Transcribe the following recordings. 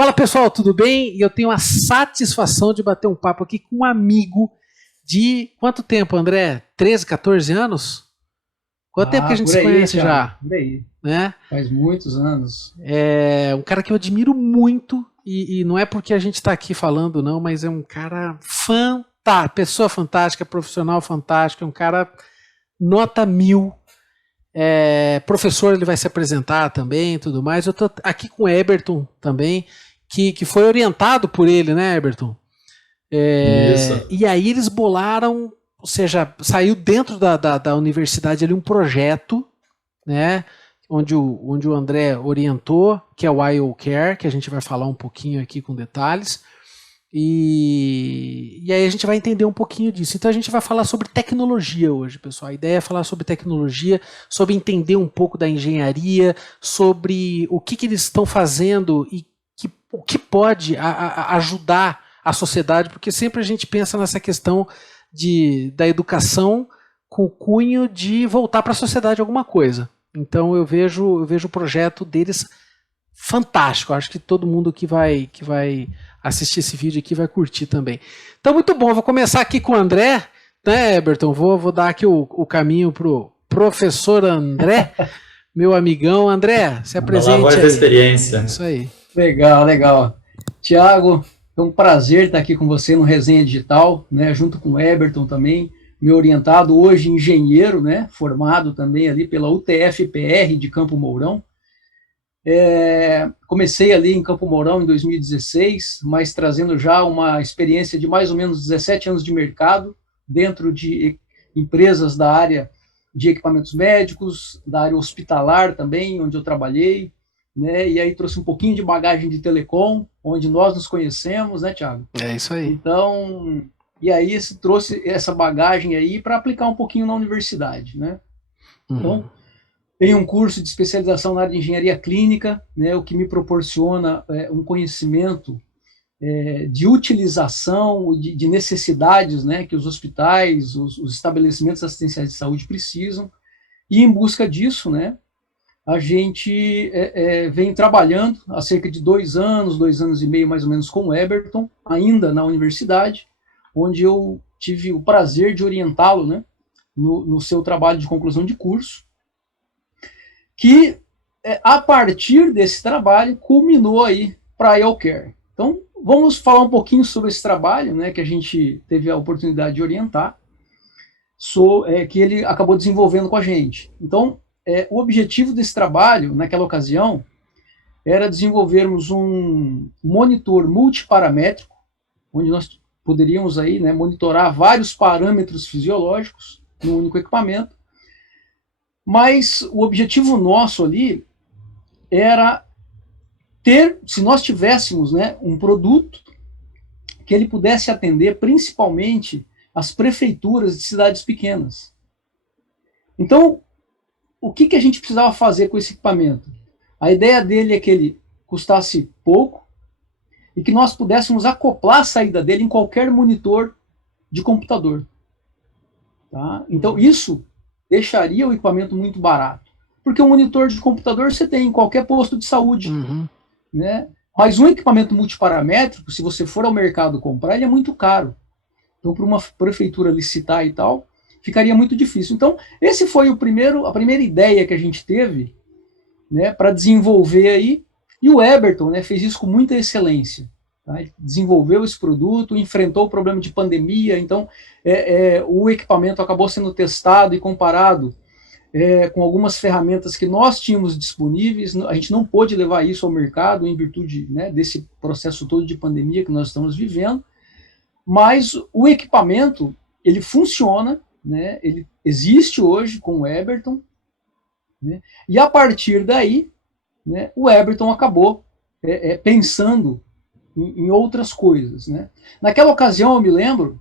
Fala pessoal, tudo bem? E eu tenho a satisfação de bater um papo aqui com um amigo de quanto tempo, André? 13, 14 anos? Quanto tempo que a gente Por se aí, conhece Thiago, já? por aí. Né? Faz muitos anos. É um cara que eu admiro muito e não é porque a gente está aqui falando não, mas é um cara fantástico, pessoa fantástica, profissional fantástico, é um cara nota 1000. Professor, ele vai se apresentar também e tudo mais. Eu tô aqui com o Eberton também, que foi orientado por ele, né, Eberton? Isso. E aí eles bolaram, ou seja, saiu dentro da universidade ali um projeto, né, onde o André orientou, que é o IO Care, que a gente vai falar um pouquinho aqui com detalhes. E aí a gente vai entender um pouquinho disso. Então a gente vai falar sobre tecnologia hoje, pessoal. A ideia é falar sobre tecnologia, sobre entender um pouco da engenharia, sobre o que eles estão fazendo e o que pode ajudar a sociedade, porque sempre a gente pensa nessa questão da educação com o cunho de voltar para a sociedade alguma coisa. Então eu vejo o projeto deles fantástico. Acho que todo mundo que vai assistir esse vídeo aqui vai curtir também. Então, muito bom. Vou começar aqui com o André, né, Eberton? Vou dar aqui o caminho pro professor André, meu amigão. André, se Manda lá, apresente voz da aí. experiência. Isso aí. Legal, legal. Tiago, é um prazer estar aqui com você no Resenha Digital, né, junto com o Eberton também, meu orientado, hoje engenheiro, né, formado também ali pela UTF-PR de Campo Mourão. Comecei ali em Campo Mourão em 2016, mas trazendo já uma experiência de mais ou menos 17 anos de mercado, dentro de empresas da área de equipamentos médicos, da área hospitalar também, onde eu trabalhei, né? E aí trouxe um pouquinho de bagagem de telecom, onde nós nos conhecemos, né, Thiago? É isso aí. Então, e aí trouxe essa bagagem aí para aplicar um pouquinho na universidade, né? Então, tenho um curso de especialização na área de engenharia clínica, né, o que me proporciona um conhecimento de utilização, de necessidades, né, que os hospitais, os estabelecimentos assistenciais de saúde precisam. E em busca disso, né, a gente vem trabalhando há cerca de 2 anos e meio mais ou menos com o Eberton, ainda na universidade, onde eu tive o prazer de orientá-lo, né, no seu trabalho de conclusão de curso, que a partir desse trabalho culminou aí para a IO Care. Então, vamos falar um pouquinho sobre esse trabalho, né, que a gente teve a oportunidade de orientar, que ele acabou desenvolvendo com a gente. Então, o objetivo desse trabalho, naquela ocasião, era desenvolvermos um monitor multiparamétrico, onde nós poderíamos aí, né, monitorar vários parâmetros fisiológicos no único equipamento. Mas o objetivo nosso ali era se nós tivéssemos, né, um produto que ele pudesse atender principalmente as prefeituras de cidades pequenas. Então, o que a gente precisava fazer com esse equipamento? A ideia dele é que ele custasse pouco e que nós pudéssemos acoplar a saída dele em qualquer monitor de computador. Tá? Então, isso deixaria o equipamento muito barato. Porque o monitor de computador você tem em qualquer posto de saúde. Né? Mas um equipamento multiparamétrico, se você for ao mercado comprar, ele é muito caro. Então, para uma prefeitura licitar e tal, ficaria muito difícil. Então, esse foi a primeira ideia que a gente teve, né, para desenvolver aí. E o Eberton, né, fez isso com muita excelência. Tá? Ele desenvolveu esse produto, enfrentou o problema de pandemia, então o equipamento acabou sendo testado e comparado com algumas ferramentas que nós tínhamos disponíveis. A gente não pôde levar isso ao mercado em virtude, né, desse processo todo de pandemia que nós estamos vivendo, mas o equipamento, ele funciona, né, ele existe hoje com o Eberton, né, e a partir daí, né, o Eberton acabou pensando em outras coisas. Né? Naquela ocasião, eu me lembro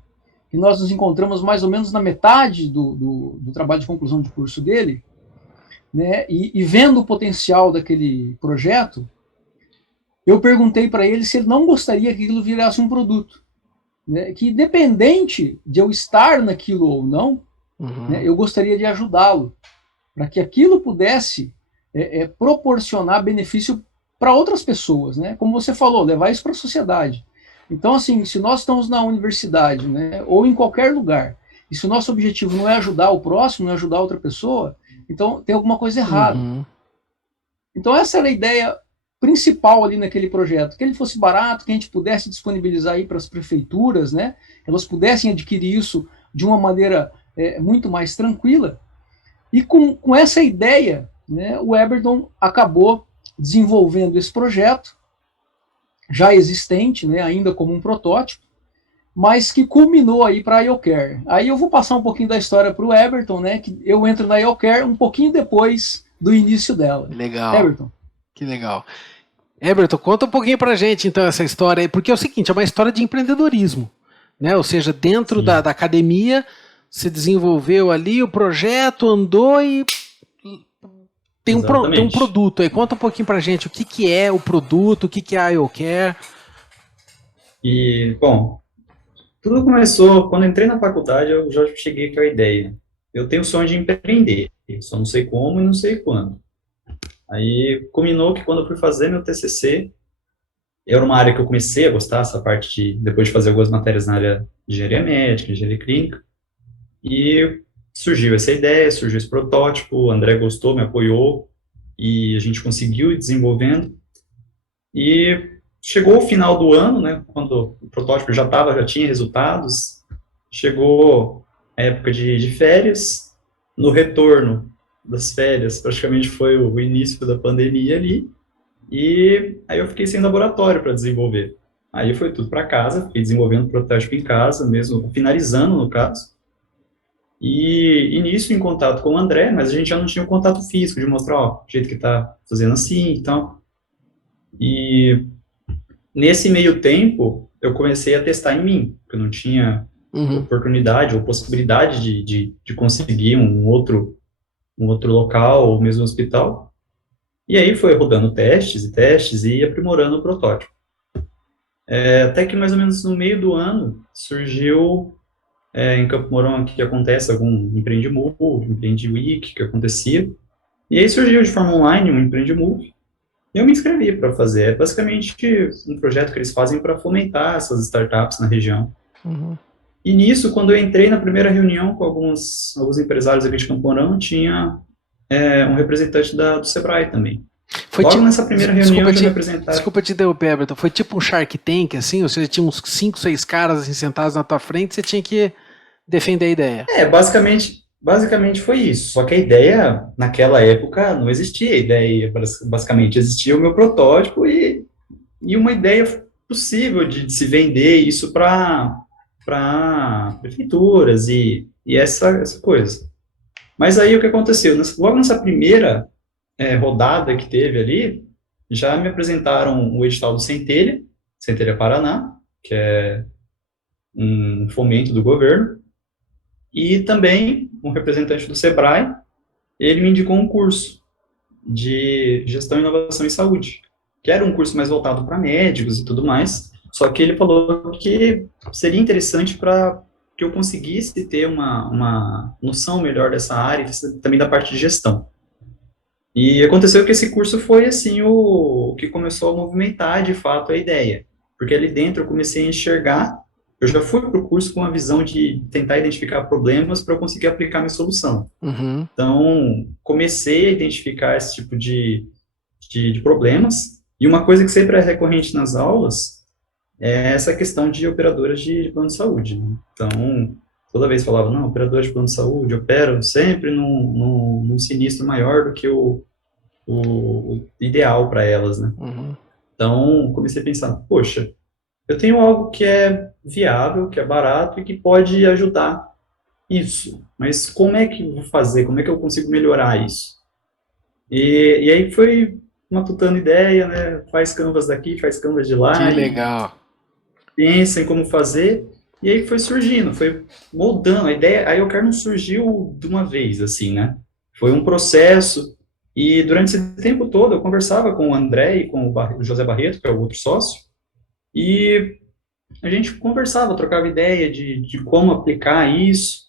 que nós nos encontramos mais ou menos na metade do trabalho de conclusão de curso dele, né? E vendo o potencial daquele projeto, eu perguntei para ele se ele não gostaria que aquilo virasse um produto. Né? Que independente de eu estar naquilo ou não, né, eu gostaria de ajudá-lo, para que aquilo pudesse proporcionar benefício para outras pessoas, né? Como você falou, levar isso para a sociedade. Então, assim, se nós estamos na universidade, né, ou em qualquer lugar, e se o nosso objetivo não é ajudar o próximo, não é ajudar outra pessoa, então tem alguma coisa errada. Uhum. Então, essa era a ideia principal ali naquele projeto, que ele fosse barato, que a gente pudesse disponibilizar aí para as prefeituras, né, elas pudessem adquirir isso de uma maneira muito mais tranquila. E com essa ideia, né, o Eberton acabou desenvolvendo esse projeto, já existente, né, ainda como um protótipo, mas que culminou aí para a IOCare. Aí eu vou passar um pouquinho da história para o Eberton, né, que eu entro na IOCare um pouquinho depois do início dela. Legal. Eberton. Que legal. Eberton, conta um pouquinho pra gente então essa história aí, porque é o seguinte, é uma história de empreendedorismo, né? Ou seja, dentro da academia, se desenvolveu ali o projeto, andou e tem um produto aí. Conta um pouquinho pra gente o que é o produto, o que é a IOCare. E, bom, tudo começou, quando eu entrei na faculdade, eu já cheguei com a ideia. Eu tenho o sonho de empreender, só não sei como e não sei quando. Aí, culminou que quando eu fui fazer meu TCC, era uma área que eu comecei a gostar, essa parte depois de fazer algumas matérias na área de engenharia médica, engenharia clínica, e surgiu essa ideia, surgiu esse protótipo, o André gostou, me apoiou, e a gente conseguiu ir desenvolvendo, e chegou o final do ano, né, quando o protótipo já tinha resultados, chegou a época de férias, no retorno das férias, praticamente foi o início da pandemia ali, e aí eu fiquei sem laboratório para desenvolver. Aí foi tudo para casa, fiquei desenvolvendo o protótipo em casa, mesmo finalizando no caso, e nisso em contato com o André, mas a gente já não tinha o contato físico de mostrar, ó, o jeito que tá fazendo assim e tal. E nesse meio tempo, eu comecei a testar em mim, porque eu não tinha oportunidade ou possibilidade de conseguir um outro local, ou mesmo hospital. E aí foi rodando testes e testes e aprimorando o protótipo. Até que mais ou menos no meio do ano surgiu em Campo Mourão que acontece algum Empreende Move, Empreende Week que acontecia. E aí surgiu de forma online um Empreende Move. E eu me inscrevi para fazer. É basicamente um projeto que eles fazem para fomentar essas startups na região. E nisso, quando eu entrei na primeira reunião com alguns empresários aqui de Campo Mourão, tinha um representante do Sebrae também. Logo nessa primeira reunião de representar... Desculpa te interromper, Everton. Foi tipo um Shark Tank, assim? Ou seja, tinha uns 5, 6 caras assim, sentados na tua frente e você tinha que defender a ideia. Basicamente foi isso. Só que a ideia, naquela época, não existia ideia. Basicamente, existia o meu protótipo e uma ideia possível de se vender isso para prefeituras e essa coisa. Mas aí o que aconteceu? Logo nessa primeira rodada que teve ali, já me apresentaram o edital do Centelha Paraná, que é um fomento do governo, e também um representante do Sebrae, ele me indicou um curso de gestão, inovação e saúde, que era um curso mais voltado para médicos e tudo mais, só que ele falou que seria interessante para que eu conseguisse ter uma noção melhor dessa área, também da parte de gestão. E aconteceu que esse curso foi, assim, o que começou a movimentar, de fato, a ideia. Porque ali dentro eu comecei a enxergar, eu já fui para o curso com a visão de tentar identificar problemas para eu conseguir aplicar minha solução. Então, comecei a identificar esse tipo de problemas. E uma coisa que sempre é recorrente nas aulas é essa questão de operadoras de plano de saúde, né? Então, toda vez falava, não, operadores de plano de saúde operam sempre num sinistro maior do que o ideal para elas, né? Então, comecei a pensar, poxa, eu tenho algo que é viável, que é barato e que pode ajudar isso, mas como é que eu vou fazer? Como é que eu consigo melhorar isso? E aí foi matutando ideia, né? Faz canvas daqui, faz canvas de lá. Que legal. Pensa em como fazer, e aí foi surgindo, foi moldando, a ideia, a IOCare não surgiu de uma vez, assim, né? Foi um processo, e durante esse tempo todo eu conversava com o André e com o José Barreto, que é o outro sócio, e a gente conversava, trocava ideia de como aplicar isso,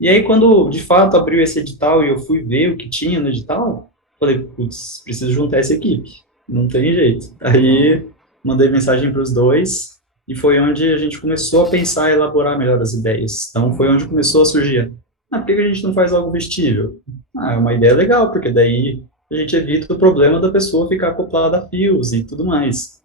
e aí quando de fato abriu esse edital e eu fui ver o que tinha no edital, falei, putz, preciso juntar essa equipe. não tem jeito. Aí, mandei mensagem para os dois, e foi onde a gente começou a pensar e elaborar melhor as ideias. Então, foi onde começou a surgir, por que a gente não faz algo vestível? É uma ideia legal, porque daí a gente evita o problema da pessoa ficar acoplada a fios e tudo mais.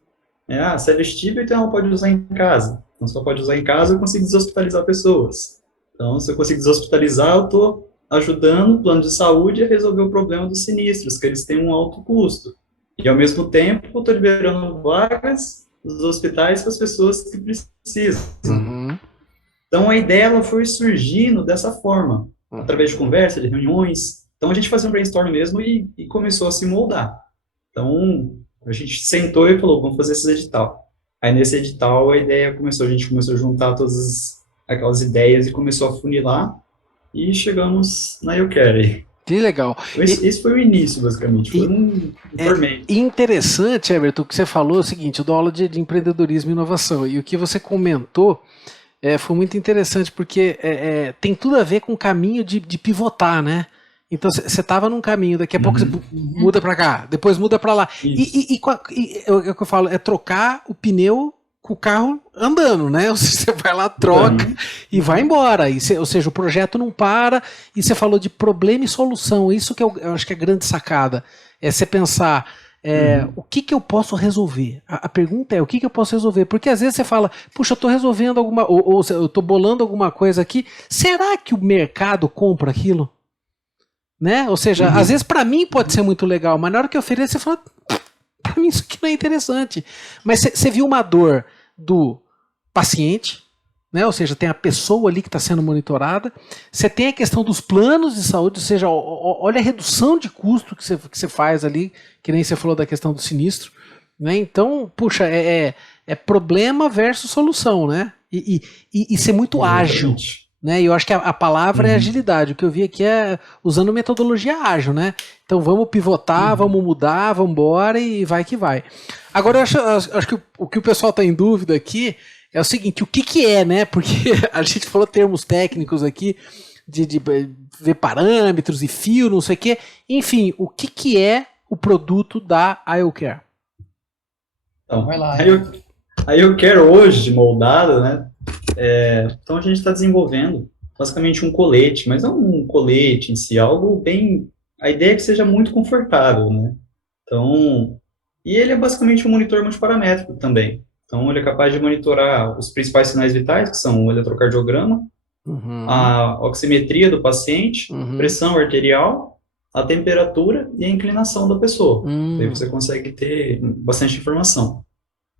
Se é vestível, então ela pode usar em casa. Então, só pode usar em casa, eu consigo deshospitalizar pessoas. Então, se eu consigo deshospitalizar, eu estou ajudando o plano de saúde a resolver o problema dos sinistros, que eles têm um alto custo. E, ao mesmo tempo, eu estou liberando vagas dos hospitais para as pessoas que precisam. Uhum. Então, a ideia ela foi surgindo dessa forma, através de conversa, de reuniões. Então, a gente fazia um brainstorm mesmo e começou a se moldar. Então, a gente sentou e falou, vamos fazer esse edital. Aí, nesse edital, a gente começou a juntar todas aquelas ideias e começou a funilar, e chegamos na YouCare. Que legal. Esse foi o início, basicamente. Foi um tormento. Interessante, Everton, o que você falou é o seguinte, eu dou aula de empreendedorismo e inovação, e o que você comentou foi muito interessante, porque tem tudo a ver com o caminho de pivotar, né? Então você estava num caminho, daqui a pouco você muda para cá, depois muda para lá. E o que eu falo é trocar o pneu com o carro andando, né? Você vai lá, troca e vai embora. Ou seja, o projeto não para, e você falou de problema e solução. Isso que eu acho que é a grande sacada. É você pensar, o que eu posso resolver? A pergunta é, o que eu posso resolver? Porque às vezes você fala, puxa, eu estou resolvendo alguma, ou eu estou bolando alguma coisa aqui, será que o mercado compra aquilo? Né? Ou seja, às vezes para mim pode ser muito legal, mas na hora que eu ofereço, você fala, para mim isso aqui não é interessante. Mas você viu uma dor do paciente, né? Ou seja, tem a pessoa ali que está sendo monitorada, você tem a questão dos planos de saúde, ou seja, olha a redução de custo que você faz ali, que nem você falou da questão do sinistro, né? Então, puxa, é problema versus solução, né? E ser muito ágil. Né? E eu acho que a palavra é agilidade. O que eu vi aqui é usando metodologia ágil, né? Então vamos pivotar, vamos mudar, vamos embora e vai que vai. Agora eu acho que o que o pessoal está em dúvida aqui é o seguinte, o que é, né? Porque a gente falou termos técnicos aqui de ver parâmetros e fio, não sei o quê. Enfim, o que é o produto da YouCare? Então, vai lá. A YouCare hoje, moldada, né? Então a gente está desenvolvendo basicamente um colete, mas não um colete em si, algo bem... A ideia é que seja muito confortável, né? Então, e ele é basicamente um monitor multiparamétrico também. Então ele é capaz de monitorar os principais sinais vitais, que são o eletrocardiograma, a oximetria do paciente, pressão arterial, a temperatura e a inclinação da pessoa. Aí você consegue ter bastante informação.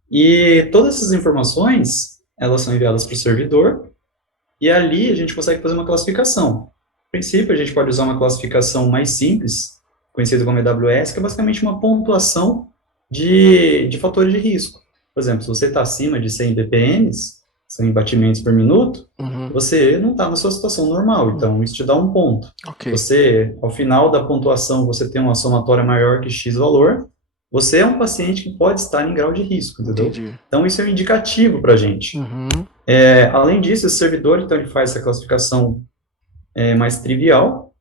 E todas essas informações, elas são enviadas para o servidor, e ali a gente consegue fazer uma classificação. A princípio, a gente pode usar uma classificação mais simples, conhecida como AWS, que é basicamente uma pontuação de fatores de risco. Por exemplo, se você está acima de 100 BPMs, 100 batimentos por minuto, você não está na sua situação normal, então isso te dá um ponto. Okay. Você, ao final da pontuação, você tem uma somatória maior que X valor, você é um paciente que pode estar em grau de risco, entendeu? Entendi. Então, isso é um indicativo para a gente. Além disso, esse servidor, então, ele faz essa classificação mais trivial,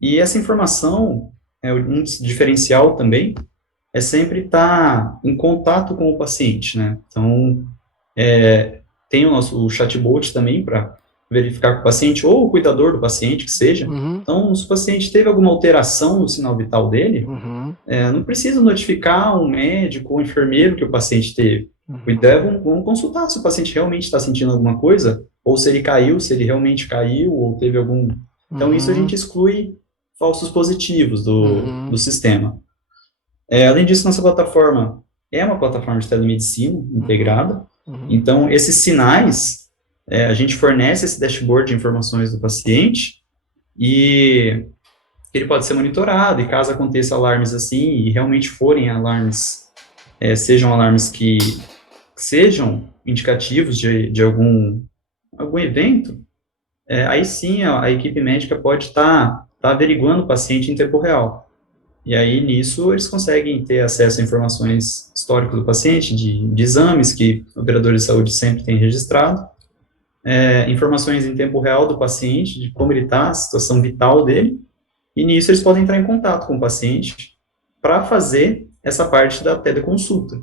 e essa informação, um diferencial também, é sempre estar em contato com o paciente, né? Então, tem o chatbot também para verificar com o paciente, ou o cuidador do paciente, que seja. Então, se o paciente teve alguma alteração no sinal vital dele, não precisa notificar um médico ou um enfermeiro que o paciente teve. Vamos consultar se o paciente realmente está sentindo alguma coisa, ou se ele caiu, se ele realmente caiu, ou teve algum... Então, isso a gente exclui falsos positivos do sistema. Além disso, nossa plataforma é uma plataforma de telemedicina integrada. Então, esses sinais, a gente fornece esse dashboard de informações do paciente, e ele pode ser monitorado, e caso aconteça alarmes assim, e realmente forem alarmes, sejam alarmes que sejam indicativos de algum evento, aí sim a equipe médica pode estar averiguando o paciente em tempo real. E aí, nisso, eles conseguem ter acesso a informações históricas do paciente, de exames que operadores de saúde sempre têm registrado, informações em tempo real do paciente, de como ele está, a situação vital dele, e nisso eles podem entrar em contato com o paciente para fazer essa parte da teleconsulta,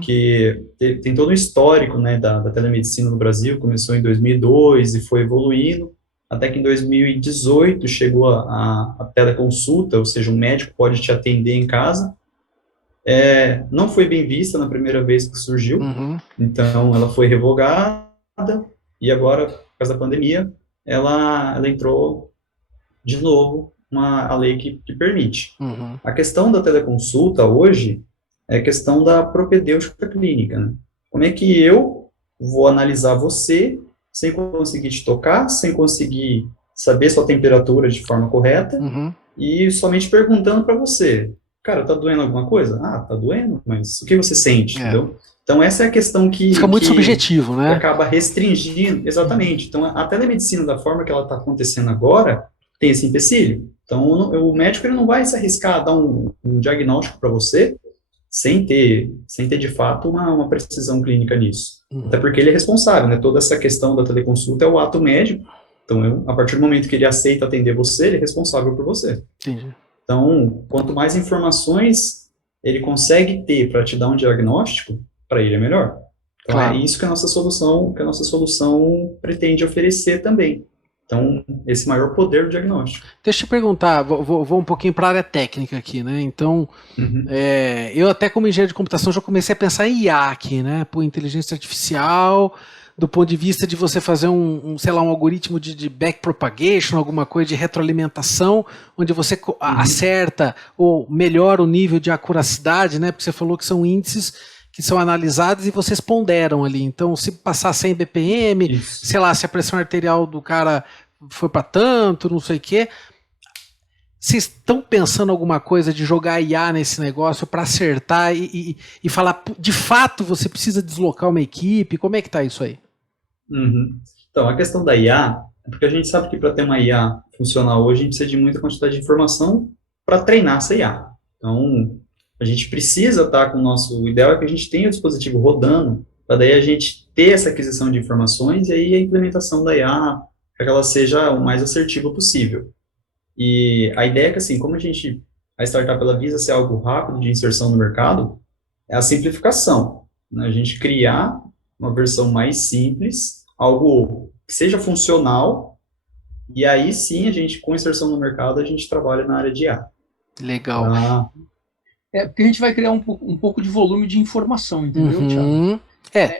que tem todo o histórico, né, da telemedicina no Brasil, começou em 2002 e foi evoluindo, até que em 2018 chegou a teleconsulta, ou seja, um médico pode te atender em casa. Não foi bem vista na primeira vez que surgiu, então ela foi revogada, e agora, por causa da pandemia, ela entrou de novo a lei que permite. A questão da teleconsulta hoje é a questão da propedêutica clínica, né? Como é que eu vou analisar você sem conseguir te tocar, sem conseguir saber sua temperatura de forma correta, e somente perguntando para você, cara, tá doendo alguma coisa? Ah, tá doendo, mas o que você sente, entendeu? Então, essa é a questão que... Fica muito subjetivo, né? Que acaba restringindo, exatamente. Então, a telemedicina, da forma que ela está acontecendo agora, tem esse empecilho. Então, o médico ele não vai se arriscar a dar um diagnóstico para você sem ter de fato uma precisão clínica nisso. Até porque ele é responsável, né? Toda essa questão da teleconsulta é o ato médico. Então, a partir do momento que ele aceita atender você, ele é responsável por você. Entendi. Então, quanto mais informações ele consegue ter para te dar um diagnóstico, para ele é melhor. Então, claro. É isso que a nossa solução pretende oferecer também. Então, esse maior poder do diagnóstico. Deixa eu te perguntar, vou um pouquinho para a área técnica aqui, né? Então, eu até como engenheiro de computação já comecei a pensar em IA aqui, né? Por inteligência artificial, do ponto de vista de você fazer sei lá, um algoritmo de backpropagation, alguma coisa de retroalimentação, onde você acerta ou melhora o nível de acuracidade, né? Porque você falou que são índices que são analisados e vocês ponderam ali. Então, se passar 100 BPM, sei lá, se a pressão arterial do cara foi para tanto, não sei o quê. Vocês estão pensando alguma coisa de jogar IA nesse negócio para acertar e falar, de fato, você precisa deslocar uma equipe? Como é que tá isso aí? Então, a questão da IA, é porque a gente sabe que para ter uma IA funcional hoje, a gente precisa de muita quantidade de informação para treinar essa IA. Então, a gente precisa estar com o ideal é que a gente tenha o dispositivo rodando, para daí a gente ter essa aquisição de informações e aí a implementação da IA, para que ela seja o mais assertiva possível. E a ideia é que, assim, como a startup ela visa ser algo rápido de inserção no mercado, é a simplificação, né? A gente criar uma versão mais simples, algo que seja funcional, e aí sim, com inserção no mercado, a gente trabalha na área de IA. Legal. Porque a gente vai criar um pouco de volume de informação, entendeu, Thiago?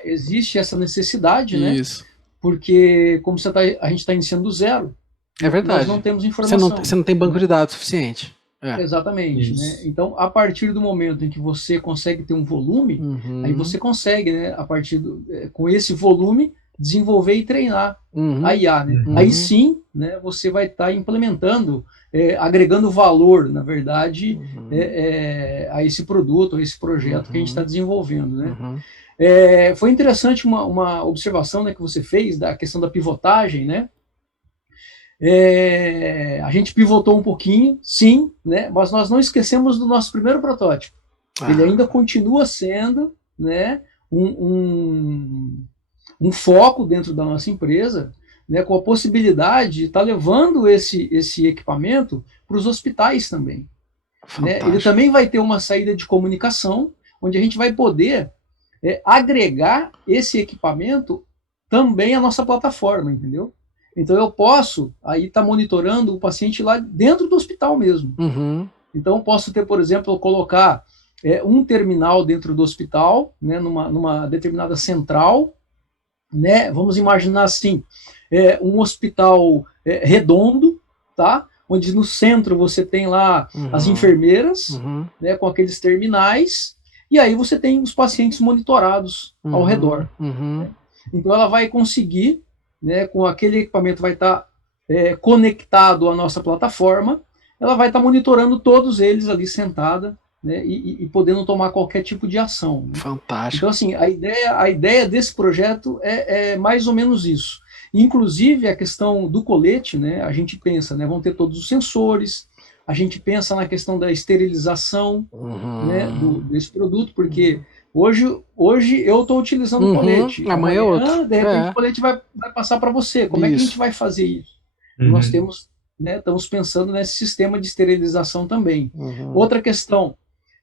Existe essa necessidade, né? Isso. Porque, como a gente está iniciando do zero, é verdade. Nós não temos informação. Você não tem banco de dados suficiente. Exatamente. Né? Então, a partir do momento em que você consegue ter um volume, aí você consegue, né, com esse volume, desenvolver e treinar a IA. Né? Aí sim, né, você vai estar implementando, agregando valor, na verdade, a esse produto, a esse projeto que a gente está desenvolvendo. Né? Foi interessante uma observação, né, que você fez da questão da pivotagem, né? A gente pivotou um pouquinho, sim, né, mas nós não esquecemos do nosso primeiro protótipo. Ele ainda continua sendo, né, um foco dentro da nossa empresa, né, com a possibilidade de estar levando esse equipamento para os hospitais também. Né? Ele também vai ter uma saída de comunicação, onde a gente vai poder agregar esse equipamento também à nossa plataforma, entendeu? Então, eu posso aí estar monitorando o paciente lá dentro do hospital mesmo. Então, eu posso ter, por exemplo, colocar um terminal dentro do hospital, né, numa determinada central, né? Vamos imaginar assim, um hospital redondo, tá? Onde no centro você tem lá as enfermeiras, né, com aqueles terminais, e aí você tem os pacientes monitorados ao redor. Né? Então, ela vai conseguir, né, com aquele equipamento vai estar conectado à nossa plataforma, ela vai estar monitorando todos eles ali sentada, né, e podendo tomar qualquer tipo de ação. Né? Fantástico. Então, assim, a ideia desse projeto é mais ou menos isso. Inclusive, a questão do colete, né, a gente pensa, né, vão ter todos os sensores, a gente pensa na questão da esterilização, né, desse produto, porque hoje eu estou utilizando o colete. Amanhã é outro. De repente o colete vai passar para você. Como é que a gente vai fazer isso? Nós temos, né, estamos pensando nesse sistema de esterilização também. Outra questão,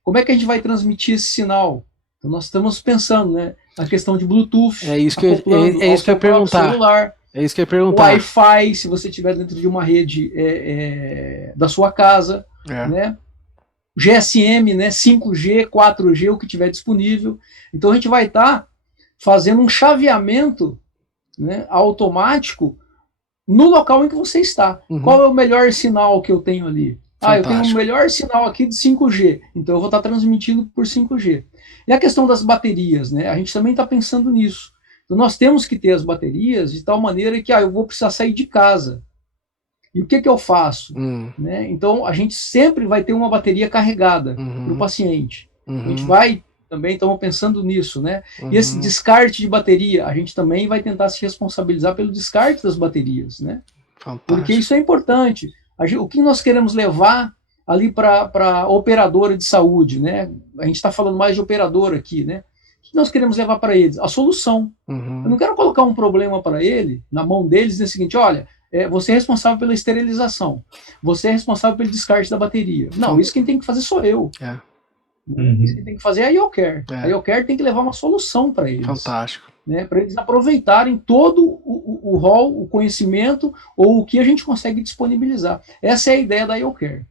como é que a gente vai transmitir esse sinal? Então, nós estamos pensando, né, na questão de Bluetooth, É isso que eu ia perguntar. Celular, é isso que eu ia perguntar. Wi-Fi, se você estiver dentro de uma rede da sua casa, né? GSM, né, 5G, 4G, o que tiver disponível. Então, a gente vai estar fazendo um chaveamento, né, automático no local em que você está. Qual é o melhor sinal que eu tenho ali? Eu tenho o melhor sinal aqui de 5G, então eu vou estar transmitindo por 5G. E a questão das baterias, né? A gente também está pensando nisso. Então, nós temos que ter as baterias de tal maneira que eu vou precisar sair de casa. E o que eu faço? Né? Então, a gente sempre vai ter uma bateria carregada para o paciente. A gente vai também, estamos pensando nisso, né? E esse descarte de bateria, a gente também vai tentar se responsabilizar pelo descarte das baterias, né? Fantástico. Porque isso é importante. O que nós queremos levar ali para a operadora de saúde, né? A gente está falando mais de operadora aqui, né? O que nós queremos levar para eles? A solução. Eu não quero colocar um problema para ele, na mão deles, e dizer o seguinte, olha, você é responsável pela esterilização, você é responsável pelo descarte da bateria. Não, isso quem tem que fazer sou eu. Isso que tem que fazer é a IoCare. A IoCare tem que levar uma solução para eles. Fantástico. Né, para eles aproveitarem todo o rol, o conhecimento ou o que a gente consegue disponibilizar. Essa é a ideia da IoCare.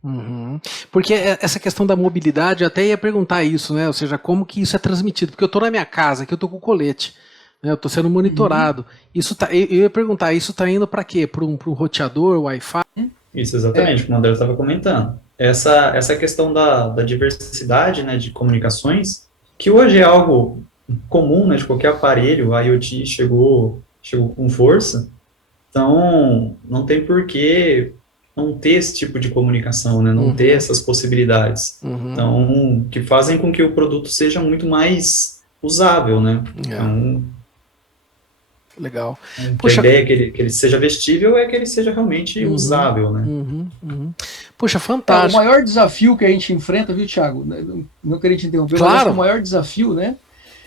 Porque essa questão da mobilidade, eu até ia perguntar isso, né? Ou seja, como que isso é transmitido? Porque eu estou na minha casa, aqui eu estou com o colete, né? Eu estou sendo monitorado. Eu ia perguntar, isso está indo para quê? Para um roteador, Wi-Fi? Isso, exatamente, como o André estava comentando. Essa questão da diversidade, né, de comunicações, que hoje é algo comum, né, de qualquer aparelho, a IoT chegou com força, então não tem por que não ter esse tipo de comunicação, né, não ter essas possibilidades, então, que fazem com que o produto seja muito mais usável, né, então... Legal. Puxa, a ideia é que ele seja vestível é que ele seja realmente usável, né. Puxa, fantástico. O maior desafio que a gente enfrenta, viu, Thiago, não queria te interromper, claro. Mas o maior desafio, né,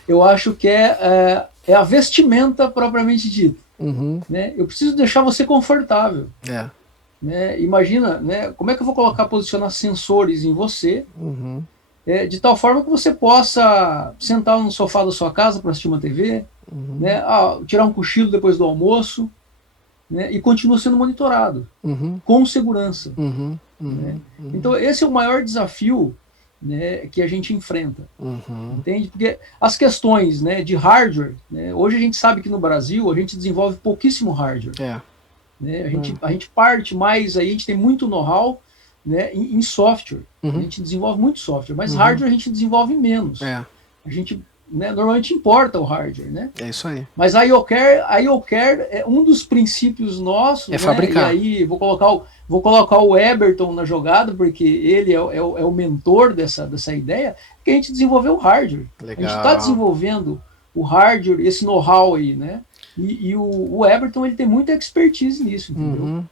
eu acho que é a vestimenta propriamente dita. Né? Eu preciso deixar você confortável. Né? Imagina, né, como é que eu vou posicionar sensores em você, de tal forma que você possa sentar no sofá da sua casa para assistir uma TV, né, tirar um cochilo depois do almoço, né, e continua sendo monitorado, com segurança. Né? Então, esse é o maior desafio, né, que a gente enfrenta, entende? Porque as questões, né, de hardware, né, hoje a gente sabe que no Brasil a gente desenvolve pouquíssimo hardware, né, a gente parte mais, aí a gente tem muito know-how, né, em software, a gente desenvolve muito software, mas hardware a gente desenvolve menos, a gente, né, normalmente importa o hardware, né? É isso aí. Mas a IoCare é um dos princípios nossos, né? Fabricar. E aí vou colocar o Eberton na jogada, porque ele é o mentor dessa ideia, que a gente desenvolveu o hardware. Legal. A gente está desenvolvendo o hardware, esse know-how aí, né? E o Eberton, ele tem muita expertise nisso, entendeu?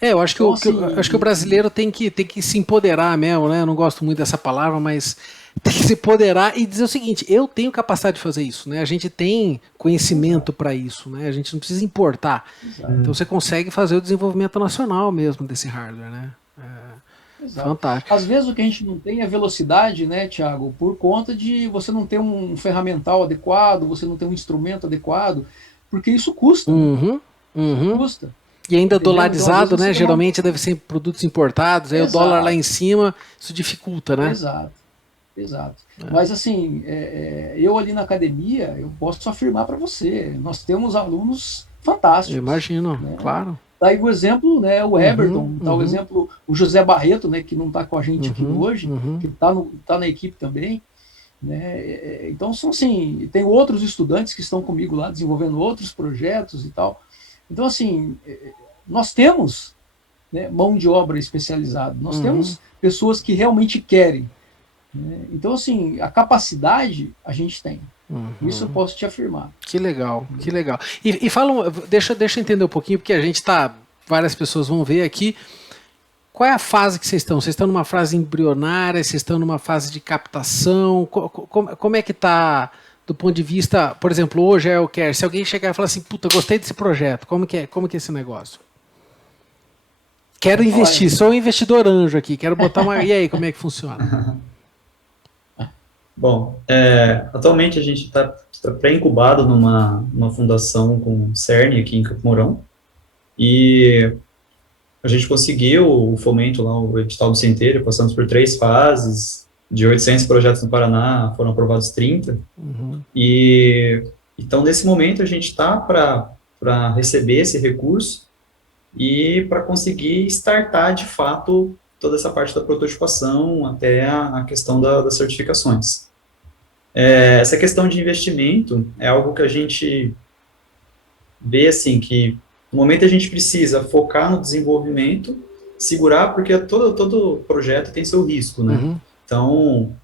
Eu acho que, então, acho que o brasileiro tem que se empoderar mesmo, né? Eu não gosto muito dessa palavra, mas tem que se empoderar e dizer o seguinte, eu tenho capacidade de fazer isso, né? A gente tem conhecimento para isso, né? A gente não precisa importar. Então você consegue fazer o desenvolvimento nacional mesmo desse hardware, né? Fantástico. Às vezes o que a gente não tem é velocidade, né, Thiago? Por conta de você não ter um ferramental adequado, você não ter um instrumento adequado, porque isso custa. Isso custa. E ainda dolarizado, então, né? Geralmente deve ser produtos importados, aí o dólar lá em cima, isso dificulta, né? Exato. Mas assim, eu ali na academia, eu posso afirmar para você, nós temos alunos fantásticos. Eu imagino, né? Claro. Daí o exemplo, né, o Eberton, o exemplo, o José Barreto, né, que não está com a gente aqui hoje, que tá na equipe também. Né? Então, são assim, tem outros estudantes que estão comigo lá desenvolvendo outros projetos e tal. Então, assim, nós temos, né, mão de obra especializada, nós temos pessoas que realmente querem. Né? Então, assim, a capacidade a gente tem. Isso eu posso te afirmar. Que legal, que legal. E fala, deixa eu entender um pouquinho, porque a gente várias pessoas vão ver aqui. Qual é a fase que vocês estão? Vocês estão numa fase embrionária? Vocês estão numa fase de captação? Como é que está do ponto de vista, por exemplo, hoje a IoCare, se alguém chegar e falar assim, puta, gostei desse projeto, como que é esse negócio? Quero investir, sou um investidor anjo aqui, quero botar uma... E aí, como é que funciona? Bom, atualmente a gente está pré-incubado numa fundação com o CERN aqui em Campo Mourão, e a gente conseguiu o fomento lá, o edital do Centeio, passamos por 3 fases, de 800 projetos no Paraná, foram aprovados 30, e então nesse momento a gente está para receber esse recurso e para conseguir startar de fato toda essa parte da prototipação até a questão das certificações. Essa questão de investimento é algo que a gente vê assim, que no momento a gente precisa focar no desenvolvimento, segurar, porque todo projeto tem seu risco, né? Então,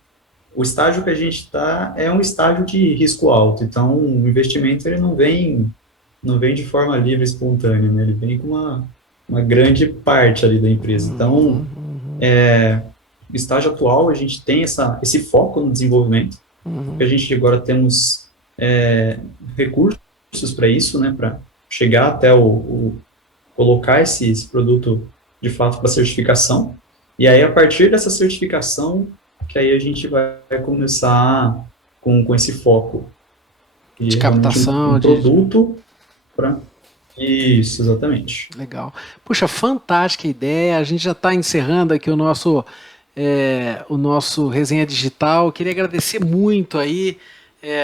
o estágio que a gente está é um estágio de risco alto, então o investimento ele não vem de forma livre e espontânea, né? Ele vem com uma grande parte ali da empresa. Então, no estágio atual, a gente tem esse foco no desenvolvimento, porque a gente agora temos recursos para isso, né, para chegar até colocar esse produto de fato para certificação, e aí a partir dessa certificação, que aí a gente vai começar com esse foco. De captação, um produto para... Isso, exatamente. Legal. Puxa, fantástica ideia, a gente já está encerrando aqui o nosso Resenha Digital. Queria agradecer muito aí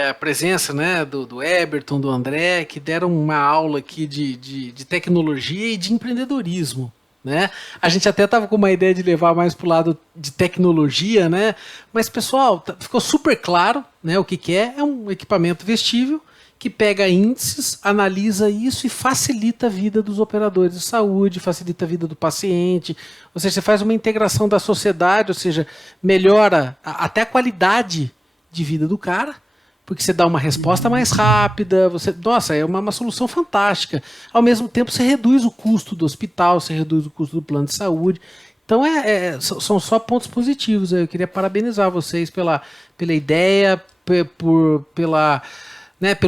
a presença, né, do Eberton, do André, que deram uma aula aqui de tecnologia e de empreendedorismo, né? A gente até estava com uma ideia de levar mais para o lado de tecnologia, né? Mas, pessoal, ficou super claro, né, o que é. É um equipamento vestível que pega índices, analisa isso e facilita a vida dos operadores de saúde, facilita a vida do paciente, ou seja, você faz uma integração da sociedade, ou seja, melhora até a qualidade de vida do cara, porque você dá uma resposta mais rápida, nossa, é uma solução fantástica. Ao mesmo tempo, você reduz o custo do hospital, você reduz o custo do plano de saúde. Então, são só pontos positivos. Eu queria parabenizar vocês pela ideia, pelo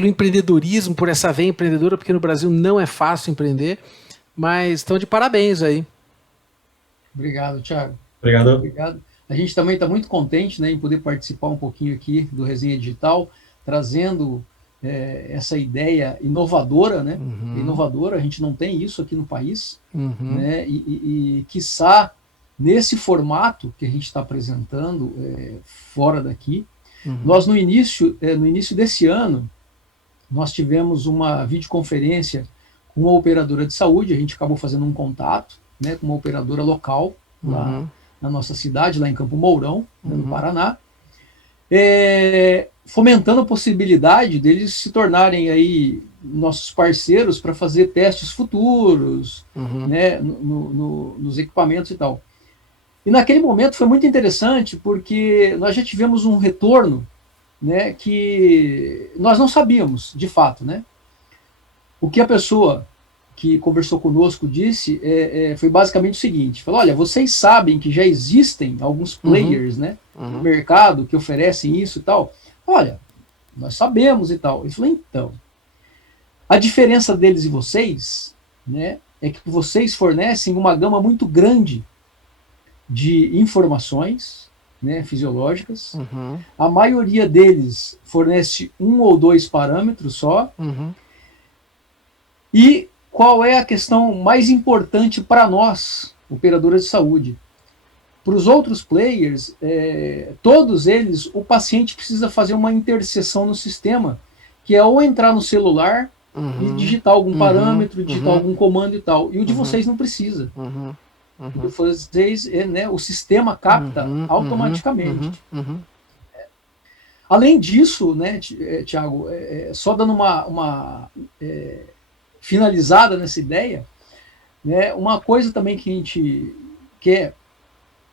empreendedorismo, por essa veia empreendedora, porque no Brasil não é fácil empreender, mas estão de parabéns aí. Obrigado, Thiago. Obrigado. A gente também está muito contente, né, em poder participar um pouquinho aqui do Resenha Digital, trazendo essa ideia inovadora, né? Inovadora, a gente não tem isso aqui no país, né? E quiçá, nesse formato que a gente está apresentando, fora daqui, nós no início desse ano, nós tivemos uma videoconferência com uma operadora de saúde, a gente acabou fazendo um contato, né, com uma operadora local, lá na nossa cidade, lá em Campo Mourão, no Paraná, fomentando a possibilidade deles se tornarem aí nossos parceiros para fazer testes futuros, né, nos equipamentos e tal. E naquele momento foi muito interessante, porque nós já tivemos um retorno, né, que nós não sabíamos, de fato, né? O que a pessoa que conversou conosco disse foi basicamente o seguinte: falou, olha, vocês sabem que já existem alguns players, né, no mercado que oferecem isso e tal. Olha, nós sabemos e tal. Ele falou, então, a diferença deles e vocês, né, é que vocês fornecem uma gama muito grande de informações, né, fisiológicas. A maioria deles fornece 1 ou 2 parâmetros só. E qual é a questão mais importante para nós, operadoras de saúde? Para os outros players, todos eles, o paciente precisa fazer uma interseção no sistema, que é ou entrar no celular e digitar algum parâmetro, digitar algum comando e tal. E o de vocês não precisa. Vocês, né, o sistema capta automaticamente. Além disso, né, Thiago, só dando uma finalizada nessa ideia, né, uma coisa também que a gente quer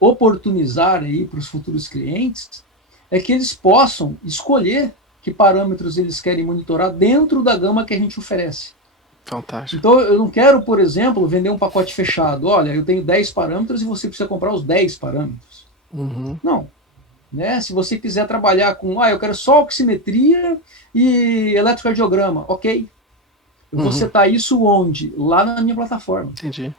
oportunizar aí para os futuros clientes é que eles possam escolher que parâmetros eles querem monitorar dentro da gama que a gente oferece. Fantástico. Então, eu não quero, por exemplo, vender um pacote fechado. Olha, eu tenho 10 parâmetros e você precisa comprar os 10 parâmetros. Não. Né? Se você quiser trabalhar com, eu quero só oximetria e eletrocardiograma, ok. Eu vou setar isso onde? Lá na minha plataforma. Entendi.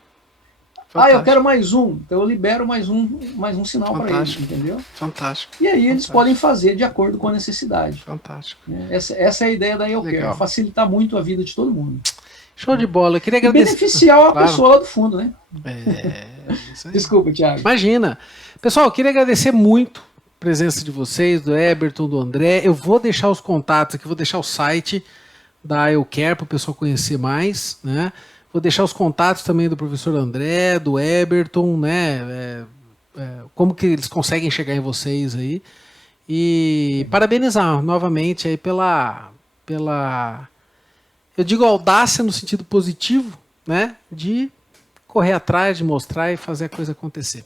Ah, eu quero mais um, então eu libero mais um sinal para eles, entendeu? Fantástico. E aí eles podem fazer de acordo com a necessidade. Fantástico. Essa é a ideia da EOCare, facilitar muito a vida de todo mundo. Show de bola. Eu queria agradecer. E beneficiar a pessoa lá do fundo, né? Isso aí. Desculpa, Thiago. Imagina. Pessoal, eu queria agradecer muito a presença de vocês, do Eberton, do André. Eu vou deixar os contatos aqui, vou deixar o site da EOCare para o pessoal conhecer mais, né? Vou deixar os contatos também do professor André, do Eberton, né? Como que eles conseguem chegar em vocês aí. E parabenizar novamente aí pela eu digo audácia no sentido positivo, né? De correr atrás, de mostrar e fazer a coisa acontecer.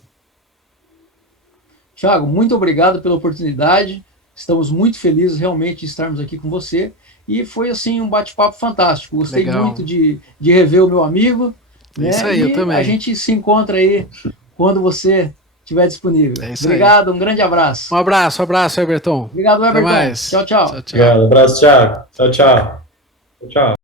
Thiago, muito obrigado pela oportunidade. Estamos muito felizes realmente de estarmos aqui com você. E foi assim um bate-papo fantástico. Gostei muito de rever o meu amigo. Né? Isso aí, eu também. A gente se encontra aí quando você estiver disponível. Obrigado, um grande abraço. Um abraço, Eberton. Obrigado, Eberton. Até mais. Tchau, tchau. Obrigado, abraço, Thiago. Tchau, tchau. Tchau.